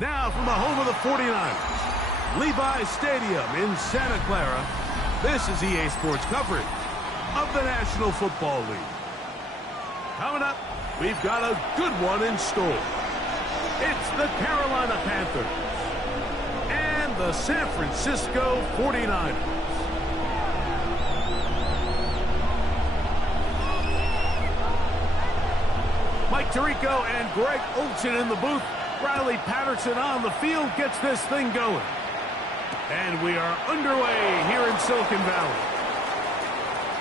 Now from the home of the 49ers, Levi's Stadium in Santa Clara, this is EA Sports coverage of the National Football League. Coming up, we've got a good one in store. It's the Carolina Panthers and the San Francisco 49ers. Mike Tirico and Greg Olsen in the booth. Riley Patterson on the field gets this thing going. And we are underway here in Silicon Valley.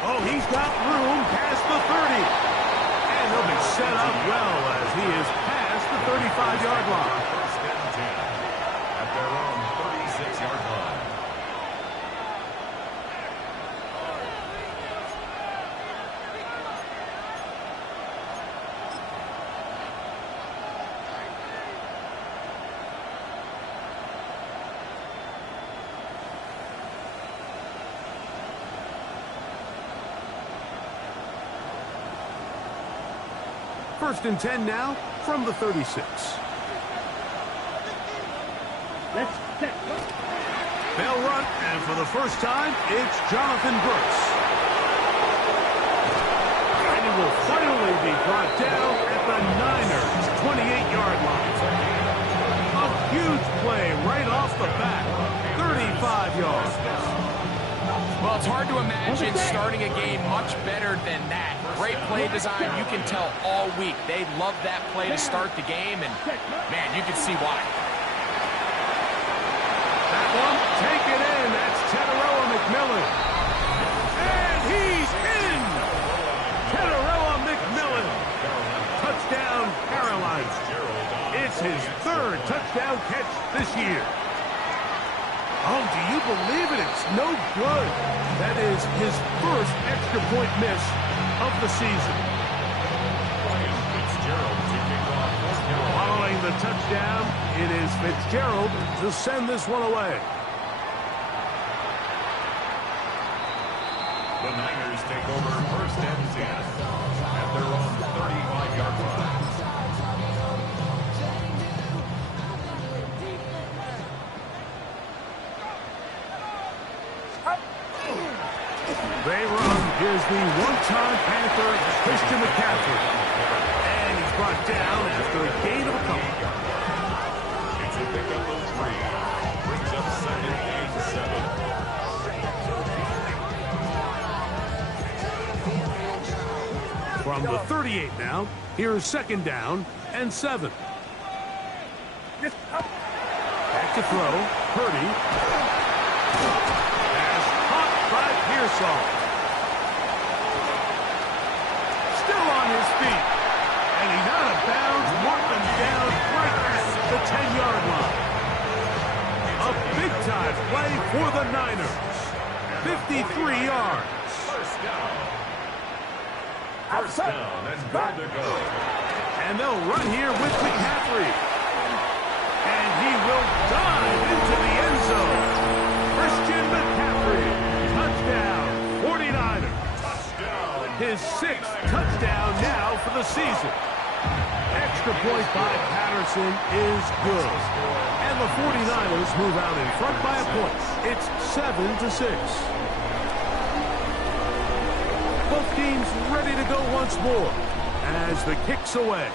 Oh, he's got room past the 30. And he'll be set up well as he is past the 35-yard line. First and 10 at their own 36-yard line. First and 10 now from the 36. Let's set. They'll run, and for the first time, it's Jonathan Brooks. And he will finally be brought down at the Niners' 28-yard line. A huge play right off the bat, 35 yards. Well, it's hard to imagine starting a game much better than that. Great play design. You can tell all week they love that play to start the game, and, man, you can see why. That one, take it in. That's Teteroa McMillan. And he's in! Teteroa McMillan. Touchdown, Carolina. It's his third touchdown catch this year. Oh, do you believe it? It's no good. That is his first extra point miss of the season. Following the touchdown, it is Fitzgerald to send this one away. The Niners take over first and 10 at their own 35-yard line. They run. Here's the one-time Panther, Christian McCaffrey. And he's brought down after a gain of a couple. It's a pickup of 3. Brings up second and 7. From the 38 now, here's second down and 7. Back to throw. Purdy. Pass caught by Pearsall. Still on his feet. And he's out of bounds, walking down right at the 10-yard line. A big-time play for the Niners. 53 yards. First down. First down and good to go. And they'll run here with McCaffrey. And he will dive into the end zone. Christian McCaffrey. Touchdown, 49ers. Touchdown. His 6th touchdown now for the season. Extra point by Patterson is good. And the 49ers move out in front by a point. It's 7-6. Both teams ready to go once more as the kick's away.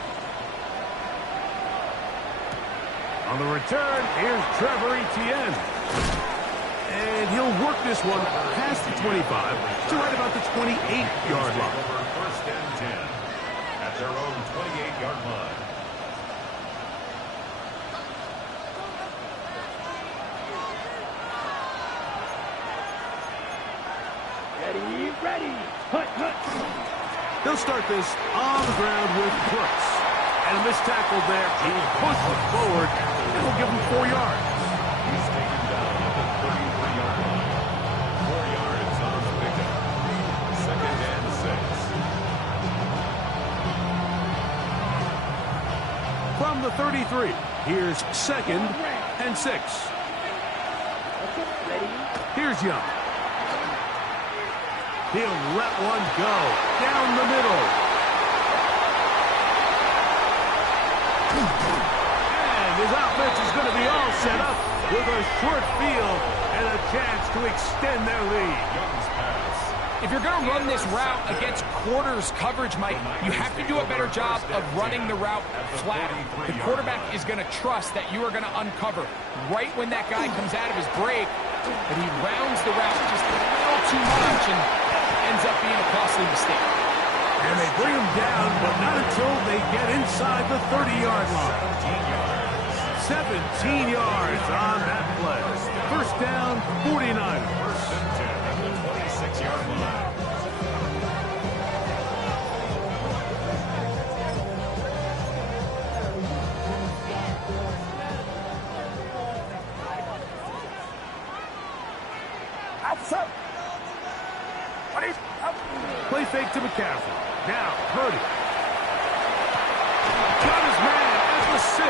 On the return, here's Trevor Etienne. And he'll work this one past the 25 to right about the 28-yard line. First and 10 at their own 28-yard line. Ready. Hut. They'll start this on the ground with Brooks. And a missed tackle there. He pushes forward. It'll give him 4 yards. He's taken down at the 33-yard line. 4 yards on the pickup. Second and 6. From the 33, here's second and 6. Here's Young. He'll let one go down the middle. And His offense is going to be all set up with a short field and a chance to extend their lead. Young's pass. If you're going to run this route against quarters coverage, Mike, you have to do a better job of running the route flatter. The quarterback is going to trust that you are going to uncover right when that guy comes out of his break, but he rounds the route just a little too much and ends up being a costly mistake. And they bring him down, but not until they get inside the 30-yard line. 17 yards on that play. First down, 49ers. First and 10 at the 26-yard line. Play fake to McCaffrey. Now, Purdy. Got his man at the 6.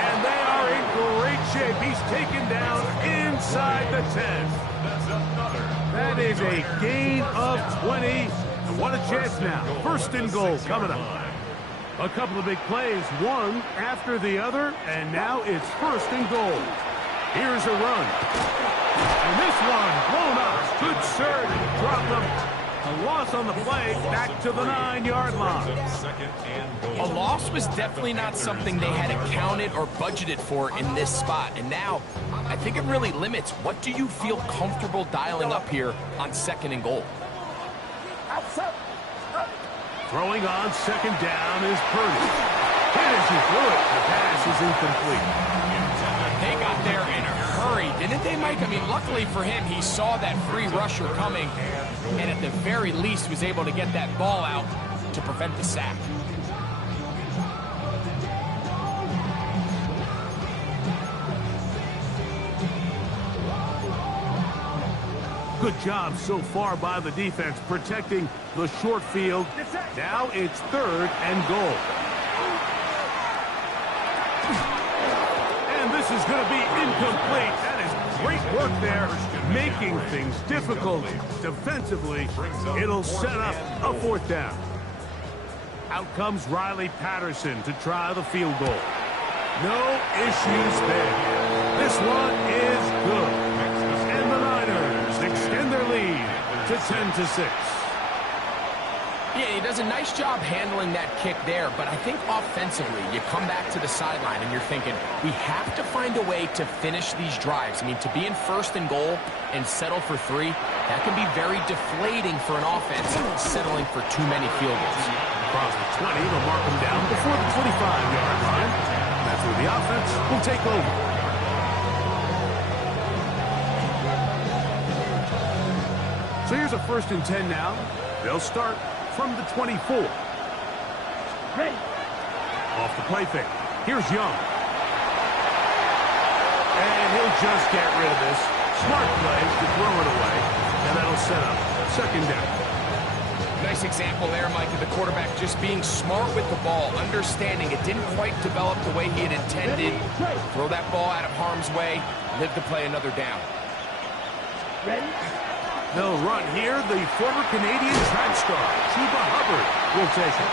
And they are in great shape. He's taken down inside the 10. That's another. That is a gain of 20. And what a chance now. First and goal coming up. A couple of big plays, one after the other, and now it's first and goal. Here's a run. And this one blown up. Good surge. Drop them. A loss on the play, back to the 9-yard line. Second and goal. A loss was definitely not something they had accounted or budgeted for in this spot. And now, I think it really limits what do you feel comfortable dialing up here on second and goal. Throwing on second down is Purdy. Hit as he threw it. The pass is incomplete. They got there in a hurry, didn't they, Mike? I mean, luckily for him, he saw that free rusher coming, and at the very least was able to get that ball out to prevent the sack. Good job so far by the defense protecting the short field. Now it's third and goal. And this is going to be incomplete. That is great work there, making things difficult defensively. It'll set up a fourth down. Out comes Riley Patterson to try the field goal. No issues there. This one is good. And the Niners extend their lead to 10-6. Yeah, he does a nice job handling that kick there, but I think offensively, you come back to the sideline and you're thinking, we have to find a way to finish these drives. I mean, to be in first and goal and settle for 3, that can be very deflating for an offense settling for too many field goals. Across the 20, they'll mark him down before the 25-yard line. That's where the offense will take over. So here's a first and 10 now. They'll start from the 24. Ready. Off the play fake. Here's Young. And he'll just get rid of this. Smart play to throw it away. And that'll set up second down. Nice example there, Mike, of the quarterback just being smart with the ball, understanding it didn't quite develop the way he had intended. Throw that ball out of harm's way, live to play another down. Ready. They'll run here. The former Canadian track star, Chuba Hubbard, will take it.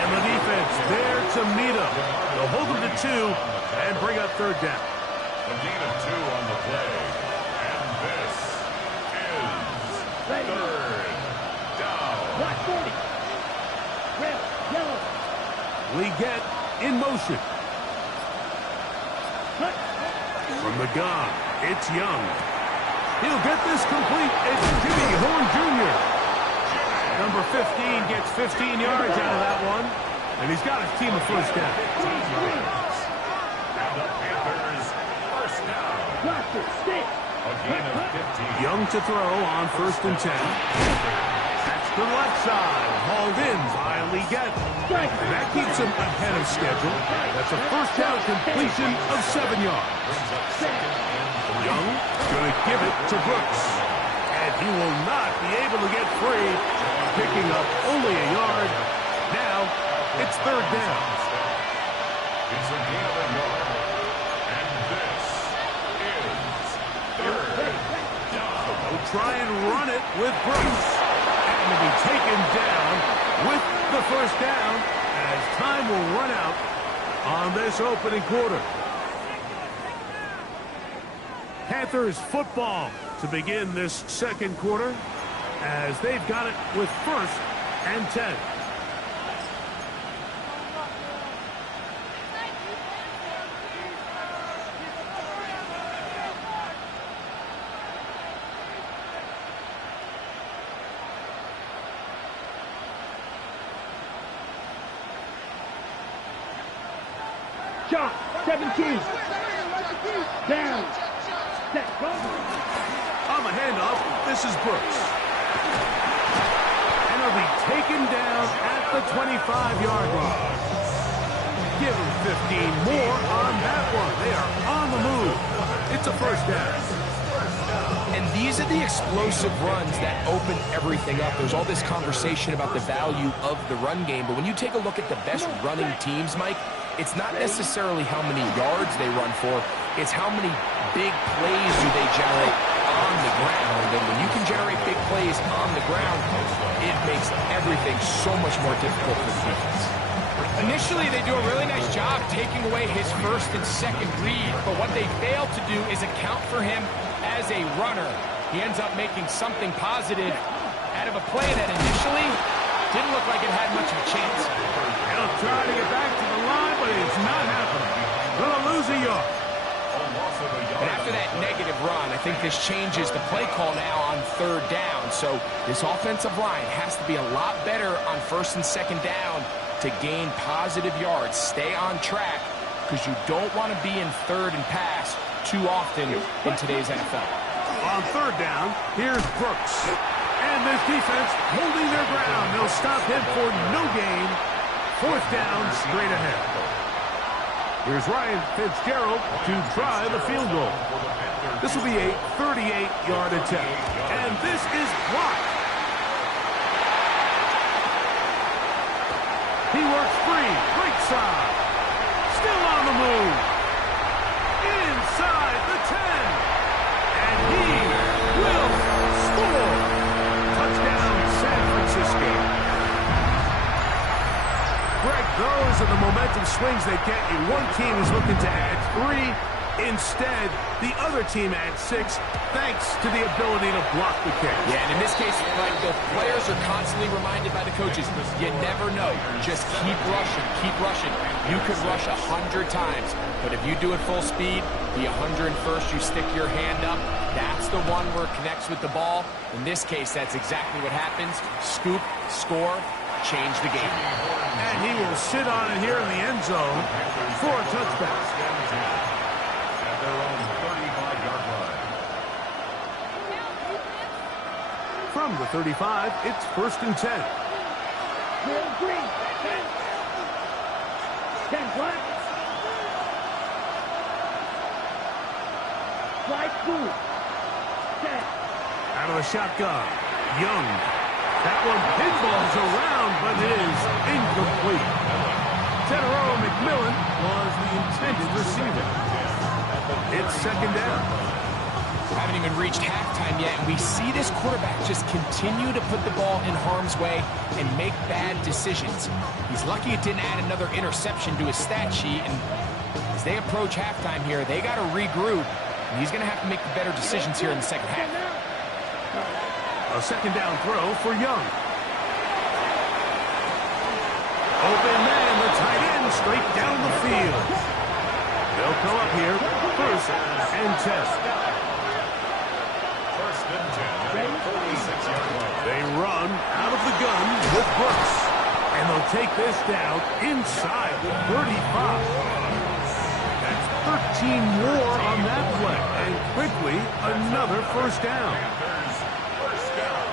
And the defense there to meet him. They'll hold him to 2 and bring up third down. A gain of 2 on the play. And this is third down. Block 40. Red, yellow. Leggett in motion. Cut. From the gun, it's Young. He'll get this complete. It's Jimmy Horn Jr. Number 15 gets 15 yards out of that one. And he's got his team a first down. And the Panthers first down. Block it. Stick. A gain of 15. Young to throw on first and 10. That's to the left side. Hauled in by Leggett. And that keeps him ahead of schedule. That's a first down completion of 7 yards. Brings up second and Young going to give it to Brooks. And he will not be able to get free, picking up only a yard. Now, it's third down. It's a gain of a yard. And this is third down. They'll try and run it with Brooks. And will be taken down with the first down as time will run out on this opening quarter. Panthers football to begin this second quarter as they've got it with 1st and 10. Shot, 17. Down. Set, go. On the handoff, this is Brooks. And he'll be taken down at the 25-yard line. Give him 15 more on that one. They are on the move. It's a 1st down. And these are the explosive runs that open everything up. There's all this conversation about the value of the run game, but when you take a look at the best running teams, Mike, it's not necessarily how many yards they run for, it's how many big plays do they generate on the ground. And when you can generate big plays on the ground, it makes everything so much more difficult for the defense. Initially, they do a really nice job taking away his 1st and 2nd read, but what they fail to do is account for him as a runner. He ends up making something positive out of a play that initially didn't look like it had much of a chance. He'll try to get back to the line, but it's not happening. Gonna lose a yard. And after that negative run, I think this changes the play call now on 3rd down. So this offensive line has to be a lot better on 1st and 2nd down to gain positive yards. Stay on track because you don't want to be in 3rd and pass too often in today's NFL. On 3rd down, here's Brooks. And this defense holding their ground. They'll stop him for no gain. 4th down, straight ahead. Here's Ryan Fitzgerald to try the field goal. This will be a 38-yard attempt. And this is blocked. He works free, right side. Still on the move. Inside the 10. And he will score. Touchdown, San Francisco. Greg, those are the momentum swings that get you. One team is looking to add 3. Instead, the other team adds 6, thanks to the ability to block the kick. Yeah, and in this case, like, the players are constantly reminded by the coaches, you never know. Just keep rushing, keep rushing. You could rush 100 times, but if you do it full speed, the 101st, you stick your hand up. That's the one where it connects with the ball. In this case, that's exactly what happens. Scoop, score, change the game. And he will sit on it here in the end zone for a touchback. At their own 35-yard line. From the 35, it's 1st and 10. Will Green. 10 black. Slide through. 10. Out of the shotgun, Young. That one pinballs around, but it is incomplete. Teteroa McMillan was the intended receiver. It's 2nd down. Haven't even reached halftime yet, and we see this quarterback just continue to put the ball in harm's way and make bad decisions. He's lucky it didn't add another interception to his stat sheet, and as they approach halftime here, they got to regroup, and he's going to have to make the better decisions here in the second half. A 2nd down throw for Young. Open man, the tight end, straight down the field. They'll come up here, 1st and 10. 1st and 10 at the 46-yard line. They run out of the gun with Brooks. And they'll take this down inside the 35. That's 13 more on that play. And quickly, another 1st down. Panthers, 1st down.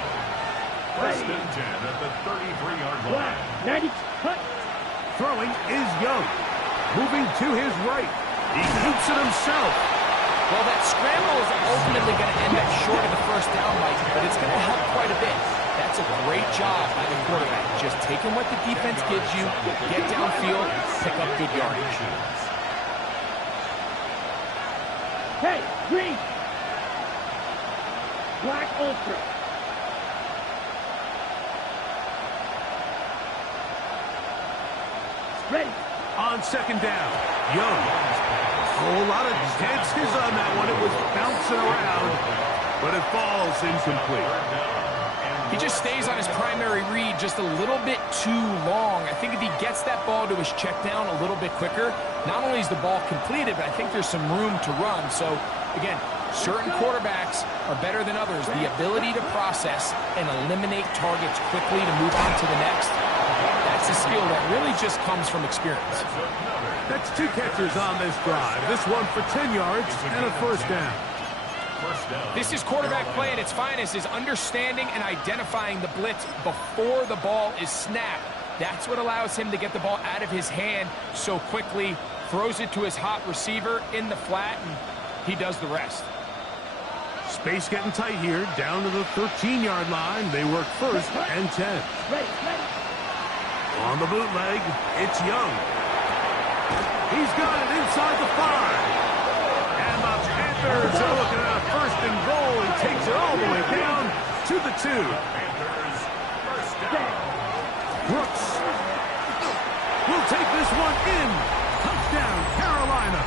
1st and 10 at the 33-yard line. 90. Cut. Throwing is Young. Moving to his right. He keeps it himself. Well, that scramble is ultimately going to end up short of the 1st down, Mike, but it's going to help quite a bit. That's a great job by the quarterback. Just taking what the defense gives you, get downfield, pick up good yardage. Hey, Green. Black Ultra. Ready. On on second down. Young. A whole lot of chances on that one. It was bouncing around, but it falls incomplete. He just stays on his primary read just a little bit too long. I think if he gets that ball to his check down a little bit quicker, not only is the ball completed, but I think there's some room to run. So, again, certain quarterbacks are better than others. The ability to process and eliminate targets quickly to move on to the next, that's a skill that really just comes from experience. That's 2 catches on this drive. This one for 10 yards and a first down. This is quarterback play at its finest, is understanding and identifying the blitz before the ball is snapped. That's what allows him to get the ball out of his hand so quickly, throws it to his hot receiver in the flat, and he does the rest. Space getting tight here, down to the 13-yard line. They work first and 10. On the bootleg, it's Young. He's got it inside the 5. And the Panthers are looking at a first and goal. He takes it all the way down to the 2. Brooks will take this one in. Touchdown, Carolina.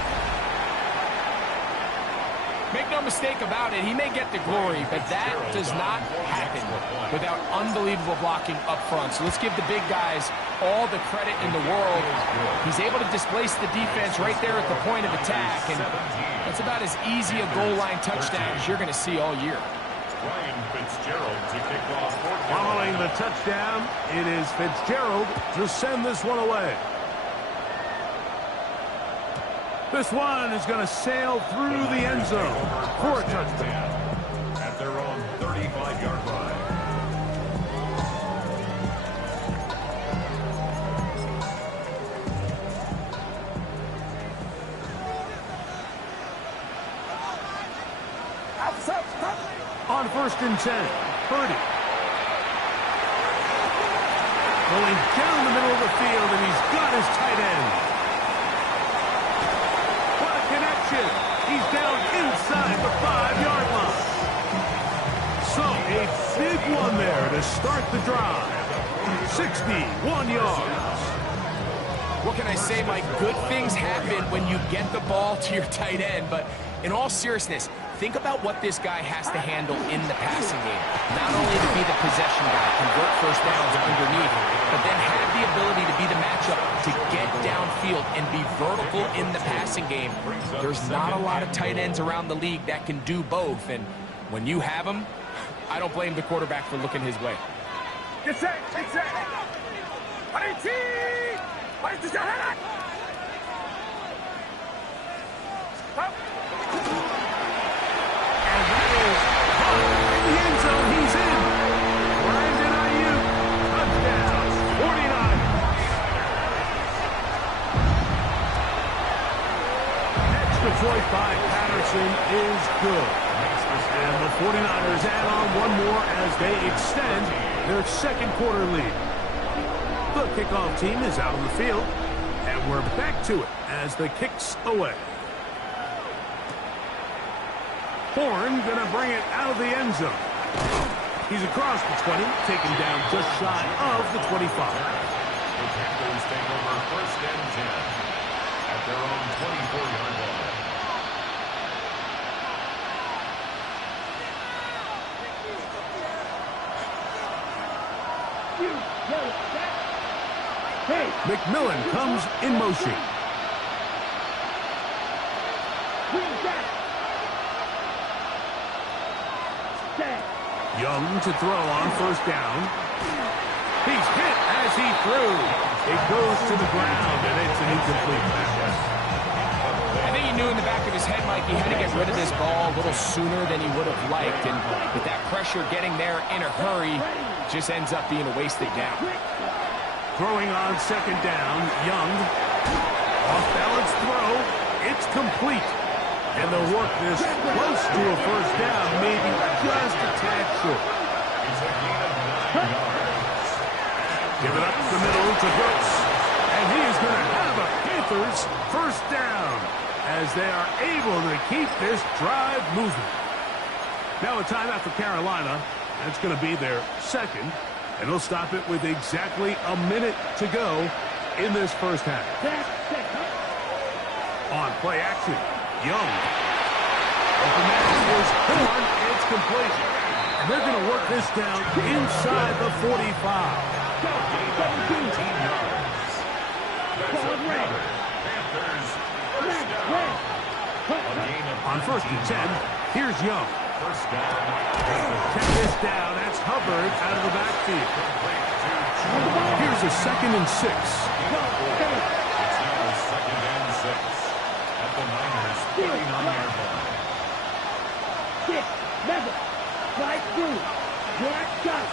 Make no mistake about it, he may get the glory, but that does not happen without unbelievable blocking up front. So let's give the big guys all the credit in the world. He's able to displace the defense right there at the point of attack, and that's about as easy a goal line touchdown as you're going to see all year. Following the touchdown, it is Fitzgerald to send this one away. This one is going to sail through the end zone for a touchdown. At their own 35-yard line. On first and 10, Purdy. Going down the middle of the field, and he's got his tight end. He's down inside the 5-yard line. So a big one there to start the drive. 61 yards. What can I say, Mike? Good things happen when you get the ball to your tight end, but in all seriousness, think about what this guy has to handle in the passing game. Not only to be the possession guy, convert first downs underneath, but then have the ability to be the matchup to get downfield and be vertical in the passing game. There's not a lot of tight ends around the league that can do both, and when you have them, I don't blame the quarterback for looking his way. Get set! Get set! Point by Patterson is good. And the 49ers add on one more as they extend their second quarter lead. The kickoff team is out on the field, and we're back to it as the kick's away. Horn going to bring it out of the end zone. He's across the 20, taken down just shy of the 25. The Panthers take over first and 10 at their own 24-yard line. McMillan comes in motion. Young to throw on first down. He's hit as he threw. It goes to the ground, and it's an incomplete pass. I think he knew in the back of his head, Mike, he had to get rid of this ball a little sooner than he would have liked. And with that pressure getting there in a hurry, just ends up being a wasted down. Throwing on second down, Young. Off-balance throw. It's complete. And they'll work this close to a first down, maybe just a tad short. Give it up the middle to Brooks. And he is going to have a Panthers first down as they are able to keep this drive moving. Now a timeout for Carolina. That's going to be their second. And they'll stop it with exactly a minute to go in this first half. On play action, Young. Open man is Horn. It's complete. And they're going to work this down inside the 45. 17 yards. That's another Panthers first down. A gain of On first and 10, here's Young. first down. Check this down. That's Hubbard out of the backfield. Here's a 2nd and 6. It's now 2nd and 6 at the Niners 39-yard line. 6, level, right through, black shot.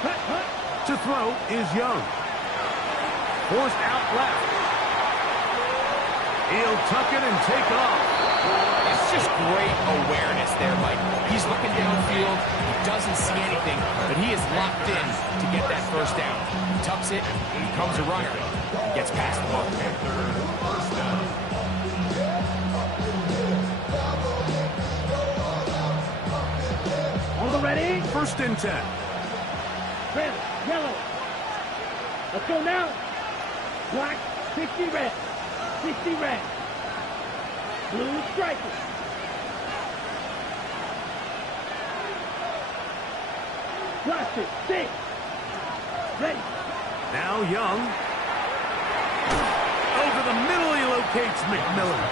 Hut. To throw is Young. Forced out left. He'll tuck it and take off. It's just great awareness there, Mike. He's looking downfield. He doesn't see anything, but he is locked in to get that first down. He tucks it, becomes a runner, and gets past the mark. First down. All ready? First and 10. Red, yellow. Let's go now. Black, 60 red. 60 red. Blue striker. Plastic, 6. Ready. Now Young. Over the middle he locates McMillan.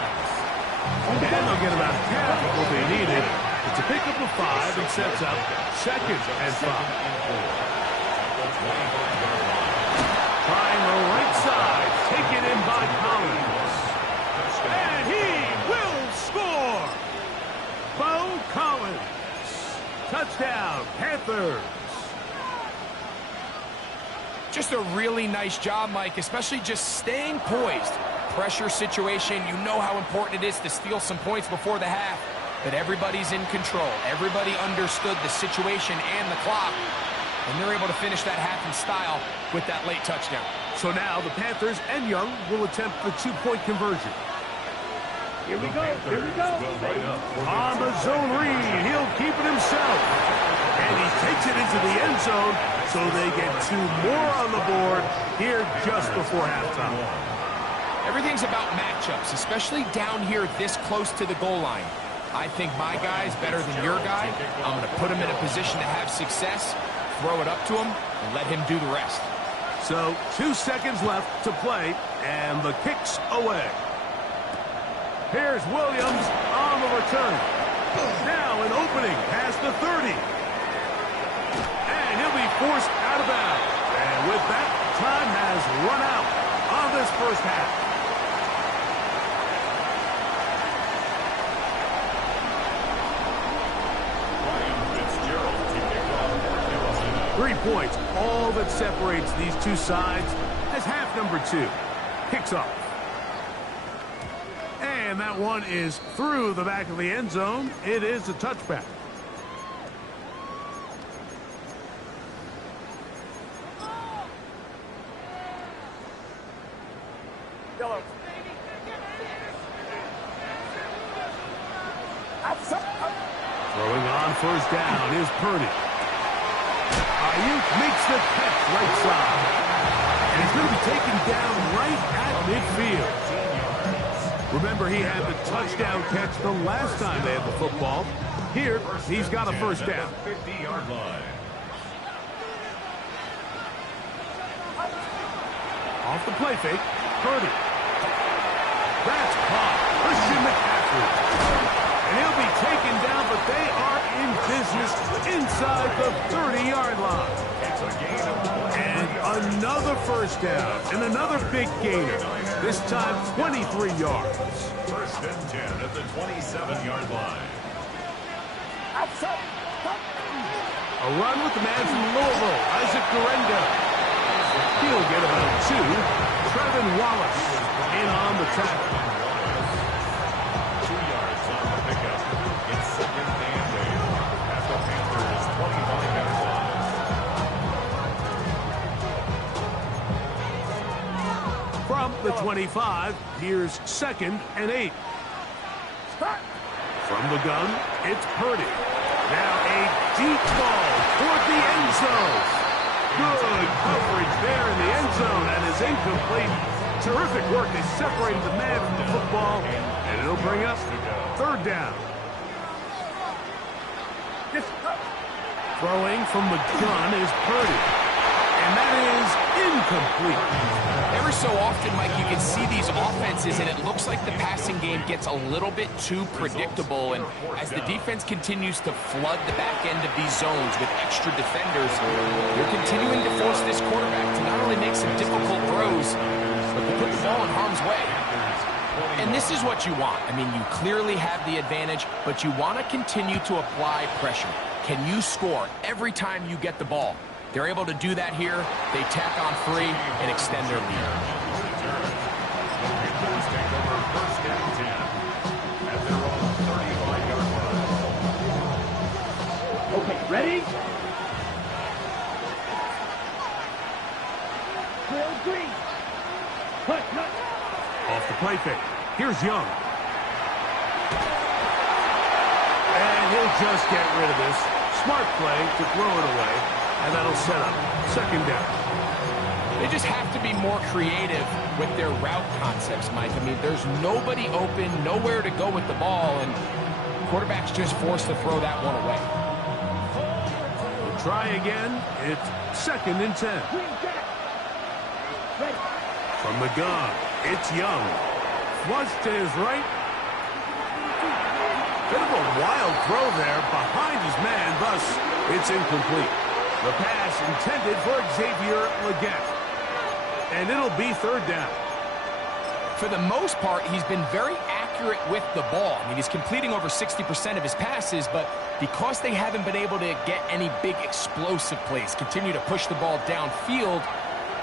And they'll get about half of what they needed. It's a pickup of 5 and sets up 2nd and 5. Trying the right side. Taken in by Collins. And he will score. Bo Collins. Touchdown, Panthers. Just a really nice job, Mike, especially just staying poised. Pressure situation, you know how important it is to steal some points before the half, but everybody's in control. Everybody understood the situation and the clock, and they're able to finish that half in style with that late touchdown. So now the Panthers and Young will attempt the 2-point conversion. Here we go. Here we go. On the zone read, he'll keep it himself. And he takes it into the end zone, so they get 2 more on the board here just before halftime. Everything's about matchups, especially down here this close to the goal line. I think my guy's better than your guy. I'm going to put him in a position to have success, throw it up to him, and let him do the rest. So 2 seconds left to play, and the kick's away. Here's Williams on the return. Now an opening past the 30. And he'll be forced out of bounds. And with that, time has run out on this first half. Fitzgerald to kick off for Carolina. 3 points, all that separates these two sides as half number 2 kicks off. And that one is through the back of the end zone. It is a touchback. Yellow. Throwing on first down is Purdy. Ayuk makes the catch right side. And he's going to be taken down right at midfield. Remember, he had the touchdown catch the last time they had the football. Here, he's got a first down. 50-yard line. Off the play fake, Purdy. That's caught. Christian McCaffrey. And he'll be taken down, but they are in business inside the 30-yard line. And another first down and another big gainer. This time 23 yards. First and 10 at the 27-yard line. A run with the man from Louisville, Isaac Guerendo. He'll get about 2. Trevin Wallace in on the tackle. 2 yards on the pickup. It's 2nd and 8 at the Panthers' 25-yard line. From the 25, here's 2nd and 8. From the gun, it's Purdy. Now a deep ball toward the end zone. Good coverage there in the end zone, and is incomplete. Terrific work. They separated the man from the football, and it'll bring up third down. Throwing from the gun is Purdy. And that is incomplete. Every so often, Mike, you can see these offenses, and it looks like the passing game gets a little bit too predictable. And as the defense continues to flood the back end of these zones with extra defenders, they're continuing to force this quarterback to not only make some difficult throws, but to put the ball in harm's way. And this is what you want. I mean, you clearly have the advantage, but you want to continue to apply pressure. Can you score every time you get the ball? They're able to do that here. They tack on 3 and extend their lead. Okay, ready? Drill green. Cut. Off the play fake. Here's Young. And he'll just get rid of this. Smart play to throw it away. And that'll set up second down. They just have to be more creative with their route concepts, Mike. I mean, there's nobody open, nowhere to go with the ball, and quarterback's just forced to throw that one away. We'll try again. It's 2nd and 10. From the gun, it's Young. Flush to his right. Bit of a wild throw there behind his man, thus it's incomplete. The pass intended for Xavier Legette. And it'll be third down. For the most part, he's been very accurate with the ball. I mean, he's completing over 60% of his passes, but because they haven't been able to get any big explosive plays, continue to push the ball downfield,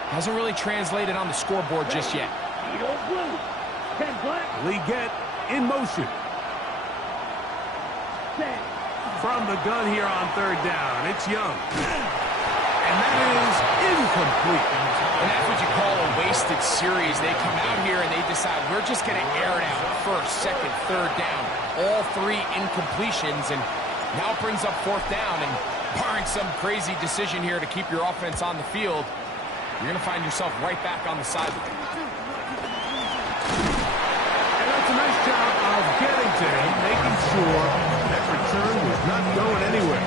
hasn't really translated on the scoreboard just yet. Legette in motion. From the gun here on third down, it's Young. And that is incomplete. And that's what you call a wasted series. They come out here and they decide, we're just going to air it out. First, second, third down. All 3 incompletions. And now it brings up fourth down. And barring some crazy decision here to keep your offense on the field, you're going to find yourself right back on the sideline. And that's a nice job of getting to him, making sure that return was not going anywhere.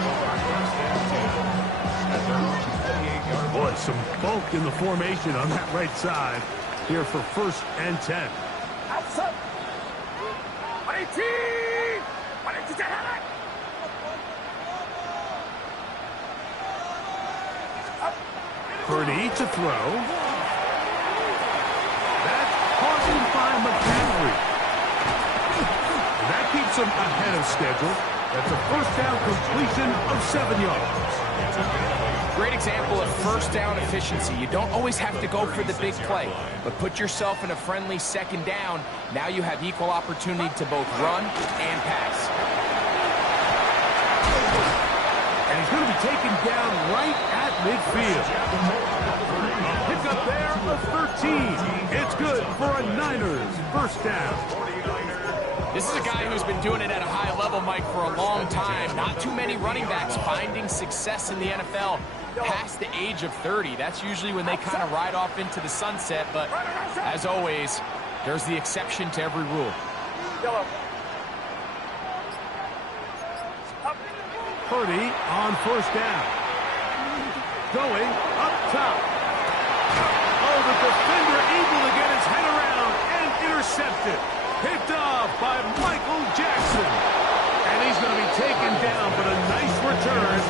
Boy, some bulk in the formation on that right side here for 1st and 10. Purdy to throw. That's caught in by McCaffrey. That keeps him ahead of schedule. That's a first down completion of 7 yards. Great example of first down efficiency. You don't always have to go for the big play, but put yourself in a friendly second down. Now you have equal opportunity to both run and pass. And he's going to be taken down right at midfield. A pickup there of 13. It's good for a Niners first down. This is a guy who's been doing it at a high level, Mike, for a long time. Not too many running backs finding success in the NFL past the age of 30. That's usually when they kind of ride off into the sunset, but as always, there's the exception to every rule. Purdy on first down. Going up top. Oh, the defender able to get his head around and intercepted. Picked off by Michael Jackson. And he's going to be taken down, but a nice return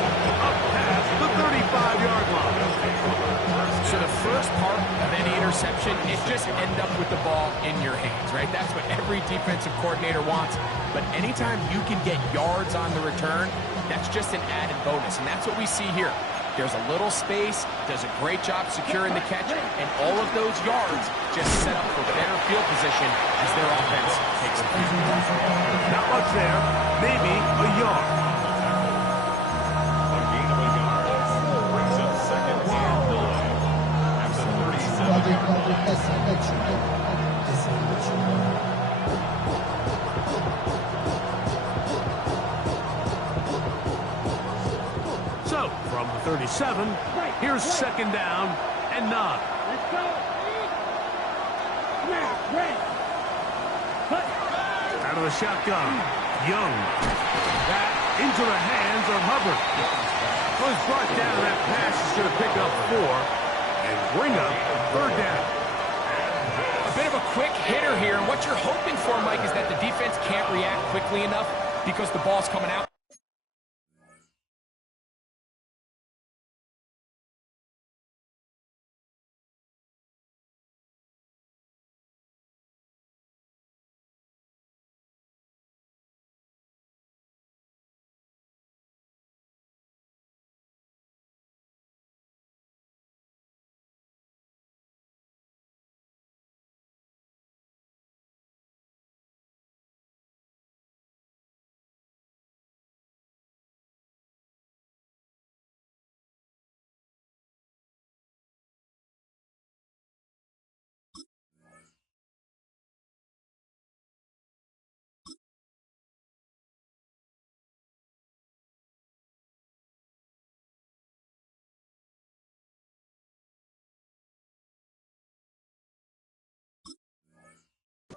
up past the 35-yard line. So the first part of any interception is just end up with the ball in your hands, right? That's what every defensive coordinator wants. But anytime you can get yards on the return, that's just an added bonus. And that's what we see here. There's a little space, does a great job securing the catch, and all of those yards just set up for better field position as their offense takes it. Not much there, maybe a yard. A gain of a yard brings up 2nd and 9 at the 37. So, from the 37, here's second down and 9. Let's go. Red. Cut. Out of the shotgun. Young. That into the hands of Hubbard. Was brought down. That pass is going to pick up 4 and bring up 3rd down. A bit of a quick hitter here, and what you're hoping for, Mike, is that the defense can't react quickly enough because the ball's coming out.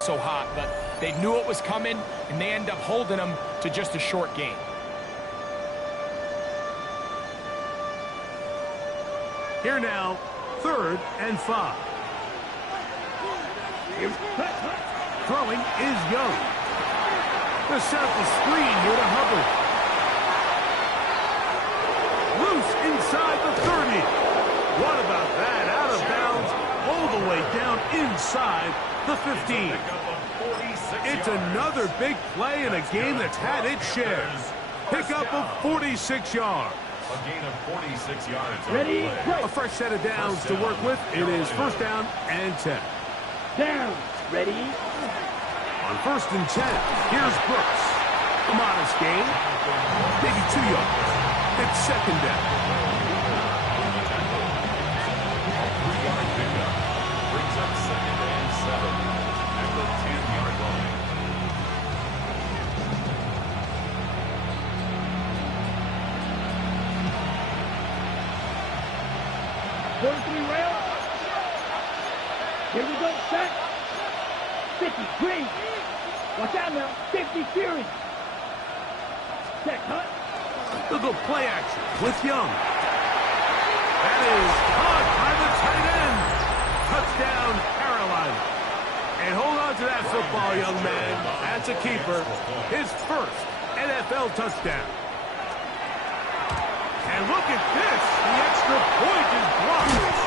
So hot, but they knew it was coming, and they end up holding them to just a short game. Here now, 3rd and 5. Throwing is Young. The set up the screen here to Hubbard. Loose inside the 30. What about that? Out of bounds, all the way down inside the 15. It's another big play in a game that's had its share. Pickup of 46 yards. A gain of 46 yards. Ready? A fresh set of downs to work with. It is 1st down and 10. Down. Ready? On 1st and 10, here's Brooks. A modest gain, maybe 2 yards. It's 2nd down. 3-yard pickup. Brings up 2nd and 7 at the 10-yard line. Rail. Here we go, set. 50, green. Watch out now, 50, Fury. Check, cut. They'll go play action with Young. That is caught by the tight end. Touchdown, Carolina. And hold on to that football, young man. That's a keeper. His first NFL touchdown. And look at this. The extra point is blocked.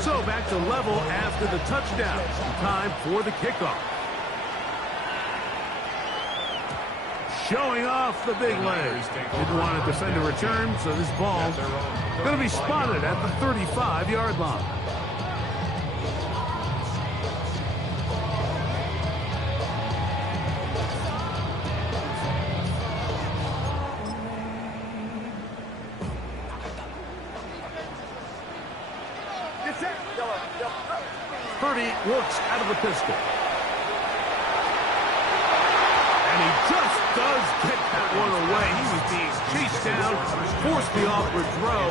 So back to level after the touchdown. Time for the kickoff. Showing off the big legs. Didn't want to defend a return, so this ball going to be spotted at the 35-yard line. Works out of the pistol. And he just does get that one away. He was being chased down, forced the awkward throw.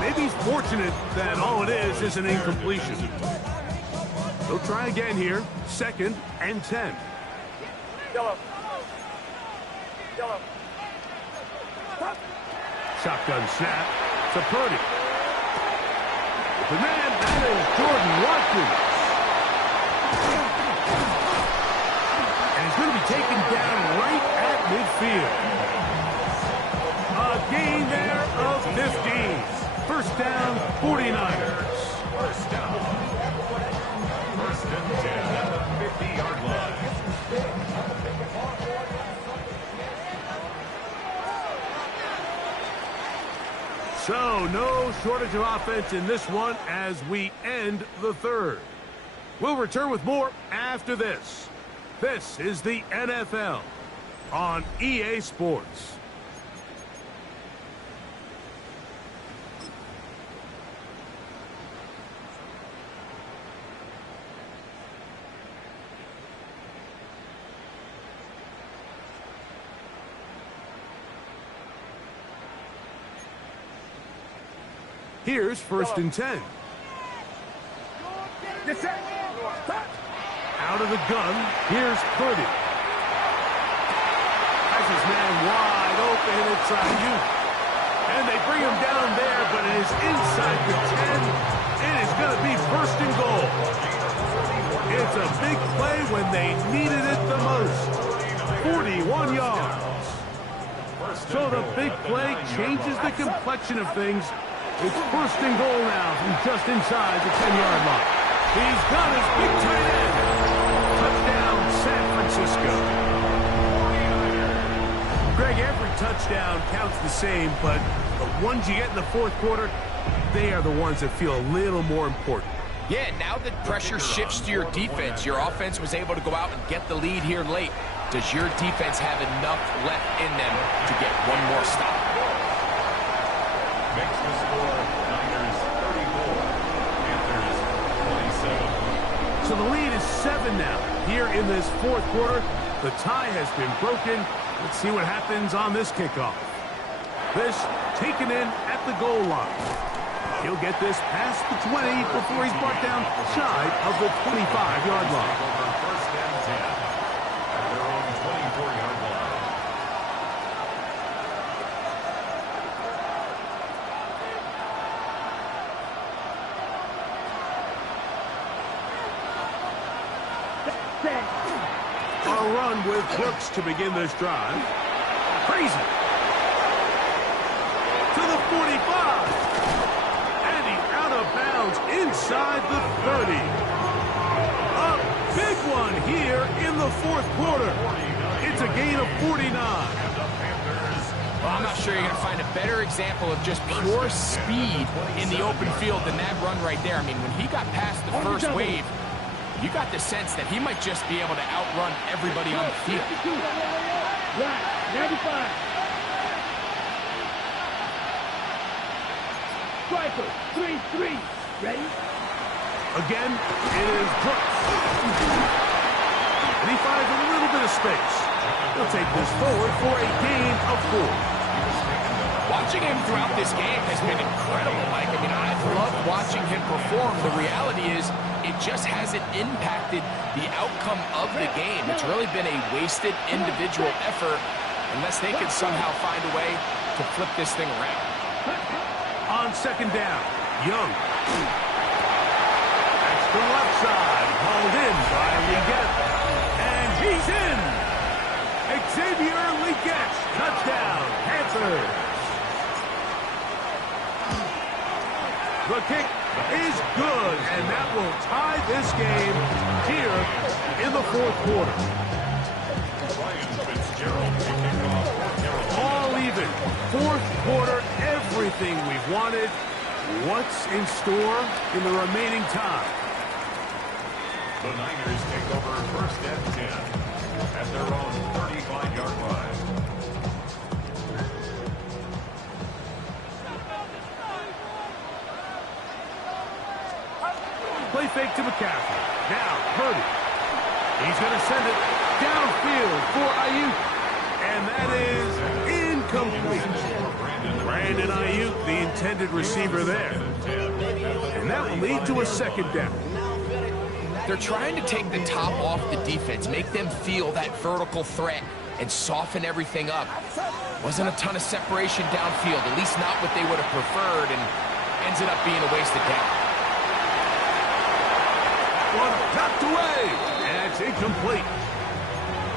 Maybe he's fortunate that all it is an incompletion. They'll try again here. 2nd and 10. Shotgun snap to Purdy. The man, that is Jordan Watkins. And he's going to be taken down right at midfield. A gain there of 15. 1st down, 49ers. 1st down. 1st and 10 at the 50-yard line. So, no shortage of offense in this one as we end the 3rd. We'll return with more after this. This is the NFL. on EA Sports. Here's 1st and 10. Out of the gun, here's Purdy. Has his man wide open, it's Ayuk. And they bring him down there, but it is inside the 10. It is going to be 1st and goal. It's a big play when they needed it the most. 41 yards. So the big play changes the complexion of things. It's 1st and goal now from just inside the 10-yard line. He's got his big tight end. Touchdown, San Francisco. Greg, every touchdown counts the same, but the ones you get in the 4th quarter, they are the ones that feel a little more important. Yeah, now that pressure shifts to your defense, your offense was able to go out and get the lead here late. Does your defense have enough left in them to get one more stop? Makes the score Niners 34, Panthers 27. So the lead is 7 now. Here in this 4th quarter, the tie has been broken. Let's see what happens on this kickoff. This taken in at the goal line. He'll get this past the 20 before he's brought down shy of the 25-yard line. Over 1st and 10 at their own 24-yard line. A run with Brooks to begin this drive. Crazy. To the 45. And he's out of bounds inside the 30. A big one here in the 4th quarter. It's a gain of 49. Well, I'm not sure you're going to find a better example of just pure speed in the open field than that run right there. I mean, when he got past the first wave, you got the sense that he might just be able to outrun everybody on the field. Right, 95. Striker, 3-3. Ready? Again, it is Brooks. And he finds a little bit of space. He'll take this forward for a gain of 4. Watching him throughout this game has been incredible, Mike. I mean, I've loved watching him perform. The reality is it just hasn't impacted the outcome of the game. It's really been a wasted individual effort unless they can somehow find a way to flip this thing around. On 2nd down, Young. That's the left side, hauled in by Leggett. And he's in! Xavier Leggett, touchdown, Panthers. The kick is good, and that will tie this game here in the 4th quarter. All even. 4th quarter, everything we've wanted. What's in store in the remaining time? The Niners take over 1st and 10 at their own 35-yard line. Play fake to McCaffrey. Now, Purdy. He's going to send it downfield for Ayuk. And that is incomplete. Brandon Ayuk, the intended receiver there. And that will lead to a 2nd down. They're trying to take the top off the defense, make them feel that vertical threat, and soften everything up. Wasn't a ton of separation downfield, at least not what they would have preferred, and ends it up being a wasted down. One tucked away, and it's incomplete.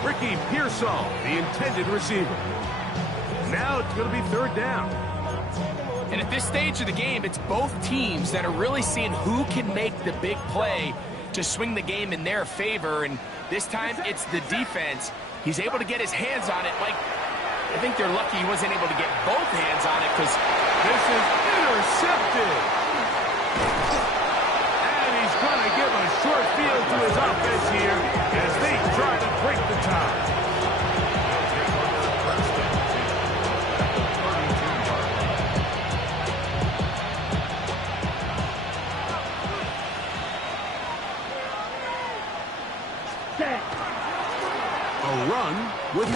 Ricky Pearsall, the intended receiver. Now it's going to be 3rd down. And at this stage of the game, it's both teams that are really seeing who can make the big play to swing the game in their favor, and this time it's the defense. He's able to get his hands on it. Like, I think they're lucky he wasn't able to get both hands on it because this is intercepted. And he's going to give a short field to his offense here as they try to break the tie.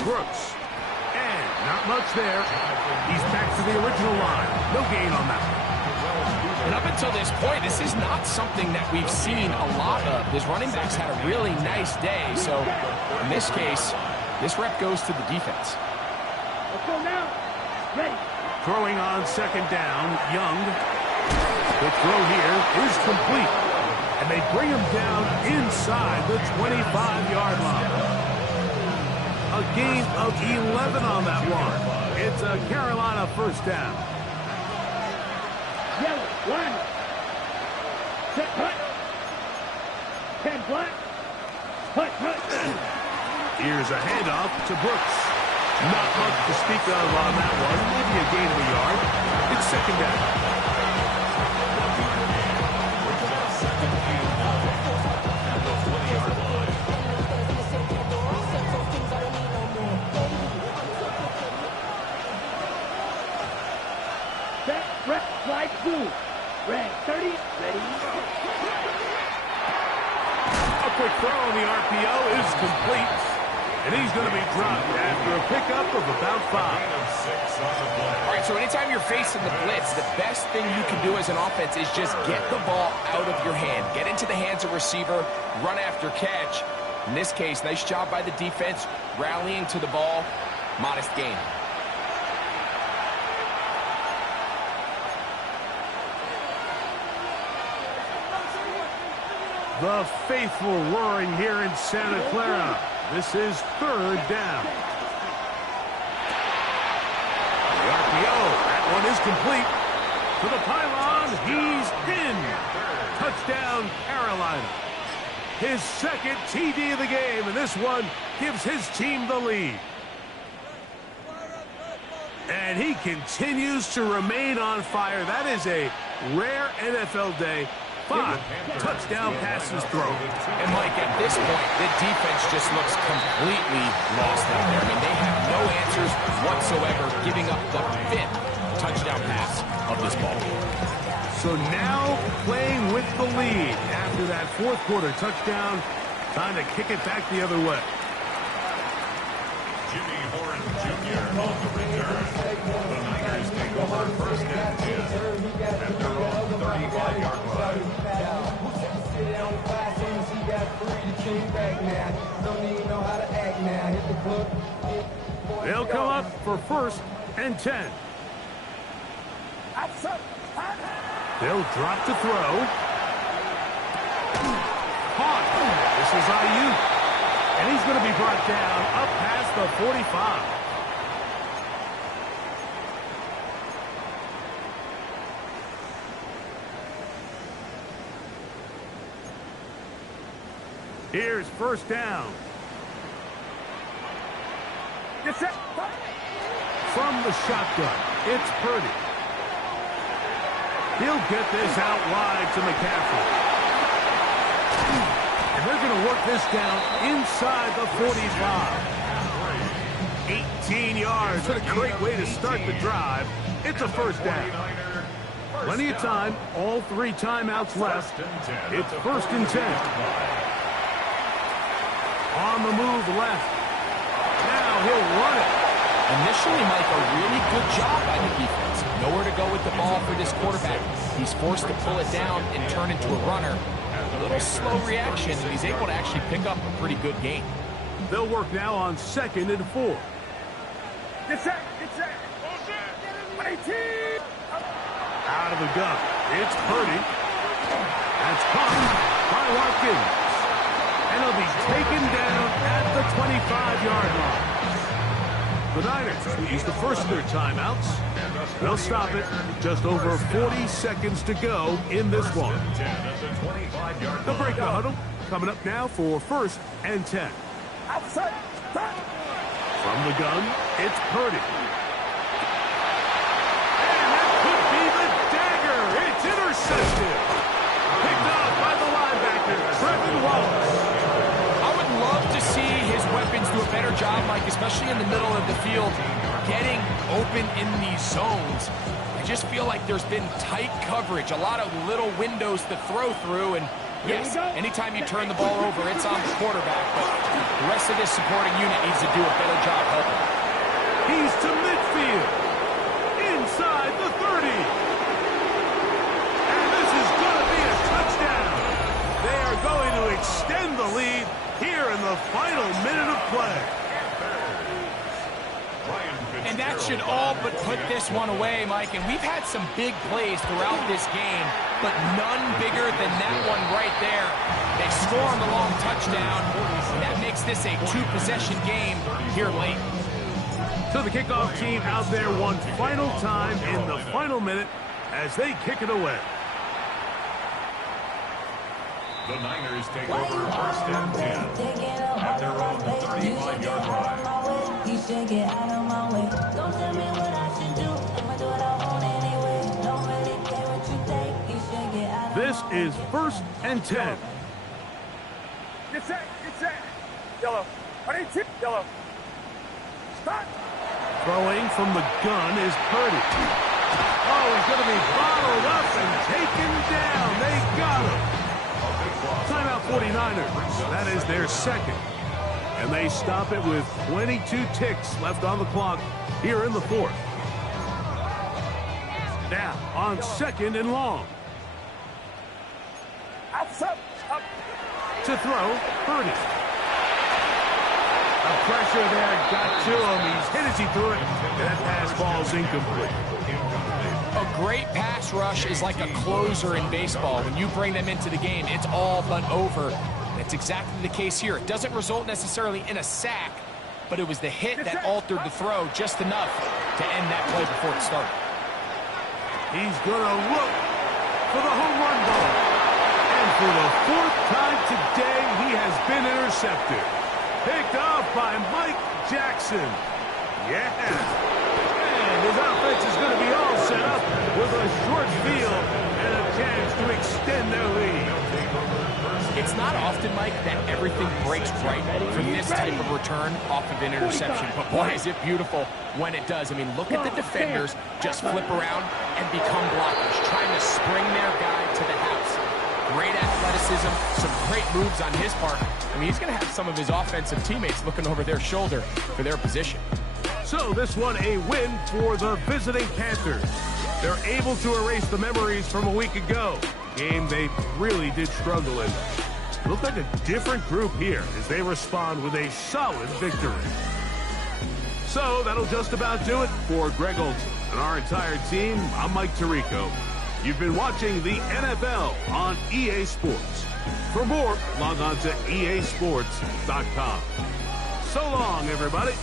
Brooks. And not much there. He's back to the original line. No gain on that one. And up until this point, this is not something that we've seen a lot of. His running backs had a really nice day. So in this case, this rep goes to the defense. Let's go now. Ready. Throwing on second down, Young. The throw here is complete. And they bring him down inside the 25-yard line. A gain of 11 on that one. It's a Carolina first down. Yellow, line. Set, hut. 10 black. Hut, hut. Here's a handoff to Brooks. Not much to speak of on that one. Maybe a gain of a yard. It's second down. Set, rep, slide, blue. Red, 30, ready. A quick throw on the RPO is complete. And he's going to be dropped after a pickup of about 5. All right, so anytime you're facing the blitz, the best thing you can do as an offense is just get the ball out of your hand. Get into the hands of receiver, run after catch. In this case, nice job by the defense, rallying to the ball, modest gain. The faithful roaring here in Santa Clara. This is third down. The RPO, that one is complete. To the pylon, he's in. Touchdown, Carolina. His second TD of the game, and this one gives his team the lead. And he continues to remain on fire. That is a rare NFL day. 5 touchdown passes thrown. And, Mike, at this point, the defense just looks completely lost out there. I mean, they have no answers whatsoever, giving up the 5th touchdown pass of this ball. So now playing with the lead after that fourth quarter touchdown. Time to kick it back the other way. Jimmy Horn Jr. on the return. The Niners take over first and 10 at their own 35-yard line. They'll come up for first and 10. They'll drop to throw. Caught. This is Ayuk. And he's going to be brought down up past the 45. Here's first down. Get set. From the shotgun, it's Purdy. He'll get this out wide to McCaffrey. And they're going to work this down inside the 45. 18 yards. What a great way to start the drive. It's a first down. Plenty of time. All 3 timeouts left. It's first and 10. On the move left. Now he'll run it. Initially, Mike, a really good job by the defense. Nowhere to go with the ball for this quarterback. He's forced to pull it down and turn into a runner. A little slow reaction, and he's able to actually pick up a pretty good gain. They'll work now on second and 4. Get set, get set. 18. Out of the gun. It's Purdy. That's caught by Watkins. And he'll be taken down at the 25-yard line. The Niners will use the first of their timeouts. They'll stop it. Just over 40 seconds to go in this one. They'll break the huddle. Coming up now for first and 10. Outside. From the gun, it's Purdy. And that could be the dagger. It's intercepted. Picked off by the linebacker, Trevin Wallace. I would love to see his weapons do a better job, Mike, especially in the middle of the field, getting open in these zones. I just feel like there's been tight coverage, a lot of little windows to throw through, and Yes, anytime you turn the ball over, it's on the quarterback, but the rest of this supporting unit needs to do a better job helping. He's to midfield. Inside the 30. And this is going to be a touchdown. They are going to extend the lead here in the final minute of play. And that should all but put this one away, Mike. And we've had some big plays throughout this game, but none bigger than that one right there. They score on the long touchdown, and that makes this a two-possession game here late. So the kickoff team out there one final time in the final minute as they kick it away. The Niners take over first and 10 at their own 35-yard line. You should get out of my way. Don't tell me what I should do. I'ma do what I want anyway. Don't really care what you think. You should get out of This my way. is first and 10. Get set. Get set. Yellow. Ready, tip. Yellow. Start. Throwing from the gun is Purdy. Oh, he's going to be bottled up and taken down. They got him. Timeout 49ers. That is their second. And they stop it with 22 ticks left on the clock here in the fourth. Now on second and long. Outside. Up. To throw, Purdy. The pressure there got to him. He's hit as he threw it. And that pass ball's incomplete. A great pass rush is like a closer in baseball. When you bring them into the game, it's all but over. That's exactly the case here. It doesn't result necessarily in a sack, but it was the hit that altered the throw just enough to end that play before it started. He's going to look for the home run ball. And for the fourth time today, he has been intercepted. Picked off by Mike Jackson. Yeah. And his offense is going to be all set up with a short field and a chance to extend their lead. It's not often, Mike, that everything breaks right for this type of return off of an interception. But boy, is it beautiful when it does. I mean, look at the defenders just flip around and become blockers, trying to spring their guy to the house. Great athleticism, some great moves on his part. I mean, he's going to have some of his offensive teammates looking over their shoulder for their position. So this one a win for the visiting Panthers. They're able to erase the memories from a week ago. Game they really did struggle in. Look like a different group here as they respond with a solid victory. So that'll just about do it for Greg Olson and our entire team. I'm Mike Tirico. You've been watching the NFL on EA Sports. For more, log on to easports.com. So long, everybody.